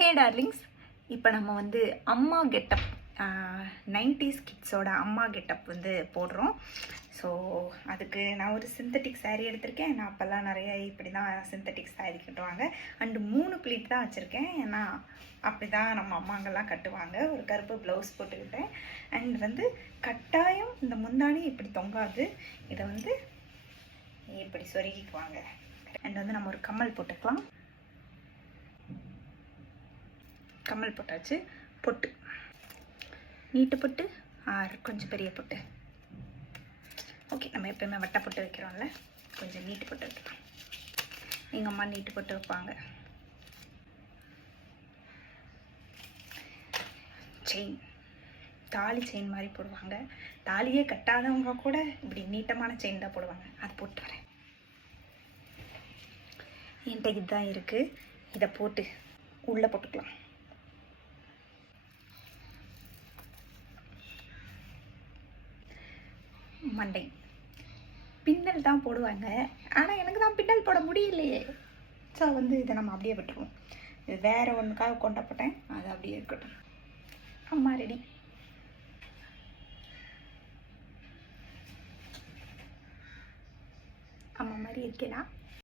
ஹே darlings இப்போ நம்ம வந்து அம்மா கெட்டப் நைன்டிஸ் கிட்ஸோட அம்மா கெட்டப் வந்து போடுறோம். ஸோ அதுக்கு நான் ஒரு சிந்தட்டிக் சாரீ எடுத்திருக்கேன். நான் அப்போல்லாம் நிறைய இப்படி தான் சிந்தட்டிக் saree கட்டுவாங்க. அண்டு மூணு பிளீட் தான் வச்சுருக்கேன். ஏன்னா அப்படி தான் நம்ம அம்மாங்கெல்லாம் கட்டுவாங்க. ஒரு கருப்பு ப்ளவுஸ் போட்டுக்கிட்டேன். அண்ட் வந்து கட்டாயம் இந்த முந்தானி இப்படி தொங்காது. இதை வந்து இப்படி சொருகிக்குவாங்க. அண்ட் வந்து நம்ம ஒரு கம்மல் போட்டுக்கலாம். கம்மல் போட்டாச்சு பொட்டு. நீட்டு பொட்டு ஆறு கொஞ்சம் பெரிய பொட்டு. ஓகே நம்ம எப்பயுமே வட்டை பொட்டு வைக்கிறோம்ல கொஞ்சம் நீட்டு பொட்டு வைக்கலாம். எங்கள் அம்மா நீட்டு பொட்டு வைப்பாங்க. செயின் தாலி செயின் மாதிரி போடுவாங்க. தாலியே கட்டாதவங்க கூட இப்படி நீட்டமான செயின் தான் போடுவாங்க. அது போட்டு வரேன். என்கிட்ட இதுதான் இருக்குது இதை போட்டு உள்ளே போட்டுக்கலாம். மண்டை. பின்னல் தான் போடுவாங்க. ஆனால் எனக்கு தான் பின்னல் போட முடியலையே. ஸோ வந்து இதை நம்ம அப்படியே விட்டுருவோம். இது வேறு ஒன்றுக்காக கொண்டப்பட்டேன். அது அப்படியே இருக்கட்டும். அம்மா ரெடி. அம்மா மாதிரி இருக்கேனா?